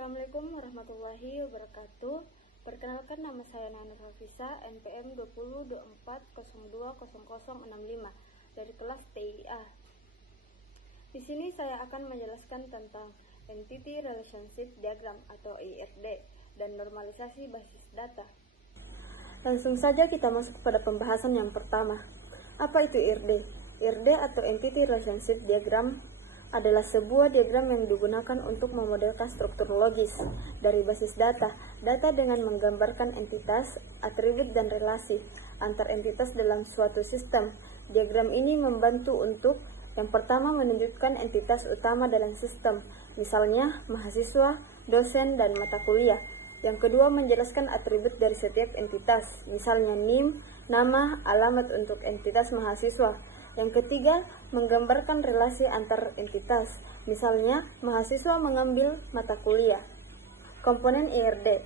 Assalamualaikum warahmatullahi wabarakatuh. Perkenalkan, nama saya Nana Hafisa, NPM 2024020065 dari kelas TIA. Di sini saya akan menjelaskan tentang Entity Relationship Diagram atau IRD dan normalisasi basis data. Langsung saja kita masuk pada pembahasan yang pertama. Apa itu IRD? IRD atau Entity Relationship Diagram adalah sebuah diagram yang digunakan untuk memodelkan struktur logis dari basis data dengan menggambarkan entitas, atribut, dan relasi antar entitas dalam suatu sistem. Diagram ini membantu untuk yang pertama menunjukkan entitas utama dalam sistem, misalnya mahasiswa, dosen, dan mata kuliah. Yang kedua, menjelaskan atribut dari setiap entitas, misalnya NIM, nama, alamat untuk entitas mahasiswa. Yang ketiga, menggambarkan relasi antar entitas, misalnya mahasiswa mengambil mata kuliah. Komponen IRD.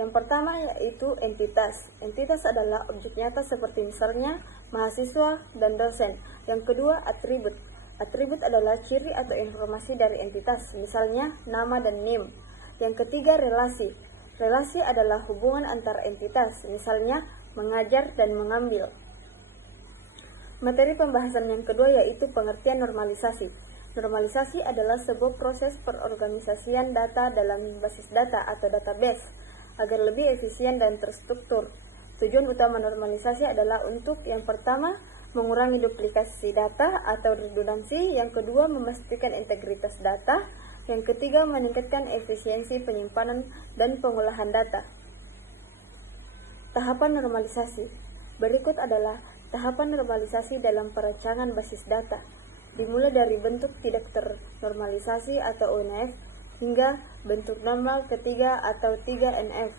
Yang pertama yaitu entitas. Entitas adalah objek nyata seperti misalnya mahasiswa dan dosen. Yang kedua, atribut. Atribut adalah ciri atau informasi dari entitas, misalnya nama dan NIM. Yang ketiga, relasi. Relasi adalah hubungan antar entitas, misalnya mengajar dan mengambil. Materi pembahasan yang kedua yaitu pengertian normalisasi. Normalisasi adalah sebuah proses perorganisasian data dalam basis data atau database agar lebih efisien dan terstruktur. Tujuan utama normalisasi adalah untuk yang pertama, mengurangi duplikasi data atau redundansi, yang kedua, memastikan integritas data, yang ketiga, meningkatkan efisiensi penyimpanan dan pengolahan data. Tahapan normalisasi. Berikut adalah tahapan normalisasi dalam perancangan basis data, dimulai dari bentuk tidak ternormalisasi atau ONF hingga bentuk normal ketiga atau 3NF.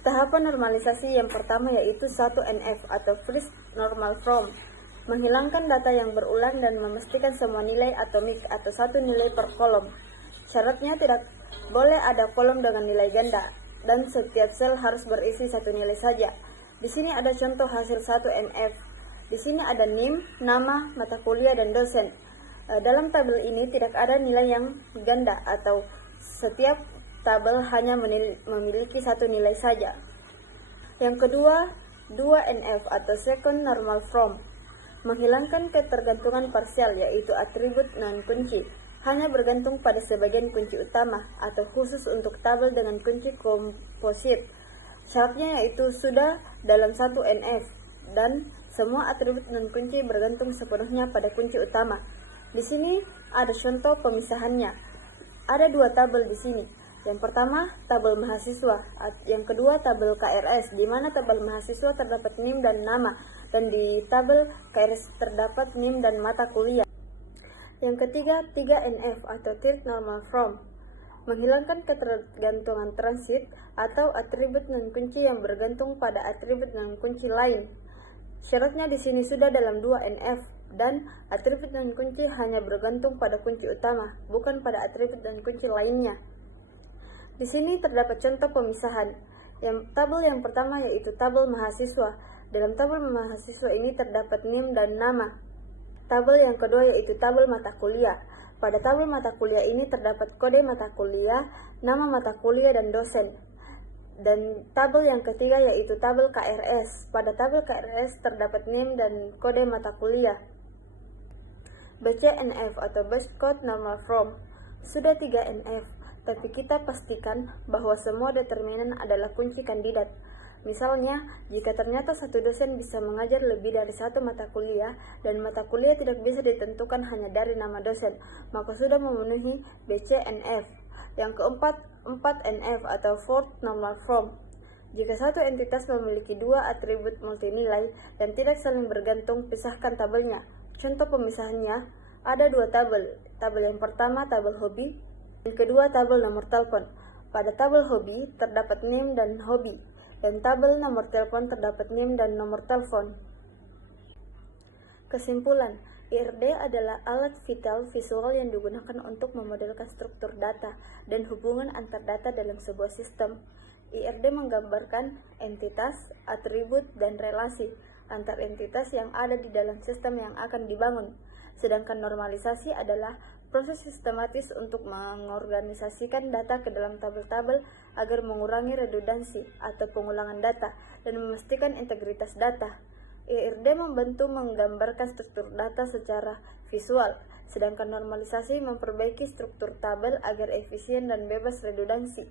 Tahapan normalisasi yang pertama yaitu 1NF atau First Normal Form, menghilangkan data yang berulang dan memastikan semua nilai atomik atau satu nilai per kolom. Syaratnya tidak boleh ada kolom dengan nilai ganda dan setiap sel harus berisi satu nilai saja. Di sini ada contoh hasil 1NF. Di sini ada NIM, nama, mata kuliah, dan dosen. Dalam tabel ini tidak ada nilai yang ganda atau setiap tabel hanya memiliki satu nilai saja. Yang kedua, 2NF atau Second Normal Form, menghilangkan ketergantungan parsial yaitu atribut non-kunci, hanya bergantung pada sebagian kunci utama atau khusus untuk tabel dengan kunci komposit. Syaratnya yaitu sudah dalam 1NF dan semua atribut non-kunci bergantung sepenuhnya pada kunci utama. Di sini ada contoh pemisahannya. Ada dua tabel di sini. Yang pertama, tabel mahasiswa. Yang kedua, tabel KRS, di mana tabel mahasiswa terdapat NIM dan nama, dan di tabel KRS terdapat NIM dan mata kuliah. Yang ketiga, 3NF atau Third Normal Form, menghilangkan ketergantungan transit atau atribut non-kunci yang bergantung pada atribut non-kunci lain. Syaratnya di sini sudah dalam 2NF dan atribut non-kunci hanya bergantung pada kunci utama, bukan pada atribut non-kunci lainnya. Di sini terdapat contoh pemisahan. Tabel yang pertama yaitu tabel mahasiswa. Dalam tabel mahasiswa ini terdapat NIM dan nama. Tabel yang kedua yaitu tabel mata kuliah. Pada tabel mata kuliah ini terdapat kode mata kuliah, nama mata kuliah, dan dosen. Dan tabel yang ketiga yaitu tabel KRS. Pada tabel KRS terdapat NIM dan kode mata kuliah. BCNF atau Base Code Normal Form, sudah 3NF, tapi kita pastikan bahwa semua determinan adalah kunci kandidat. Misalnya, jika ternyata satu dosen bisa mengajar lebih dari satu mata kuliah dan mata kuliah tidak bisa ditentukan hanya dari nama dosen, maka sudah memenuhi BCNF. Yang keempat, 4NF atau Fourth Normal Form. Jika satu entitas memiliki dua atribut multinilai dan tidak saling bergantung, pisahkan tabelnya. Contoh pemisahannya, ada dua tabel. Tabel yang pertama tabel hobi, yang kedua tabel nomor telepon. Pada tabel hobi terdapat NIM dan hobi, dan tabel nomor telepon terdapat NIM dan nomor telepon. Kesimpulan, IRD adalah alat vital visual yang digunakan untuk memodelkan struktur data dan hubungan antar data dalam sebuah sistem. IRD menggambarkan entitas, atribut, dan relasi antar entitas yang ada di dalam sistem yang akan dibangun. Sedangkan normalisasi adalah proses sistematis untuk mengorganisasikan data ke dalam tabel-tabel agar mengurangi redundansi atau pengulangan data dan memastikan integritas data. IRD membantu menggambarkan struktur data secara visual, sedangkan normalisasi memperbaiki struktur tabel agar efisien dan bebas redundansi.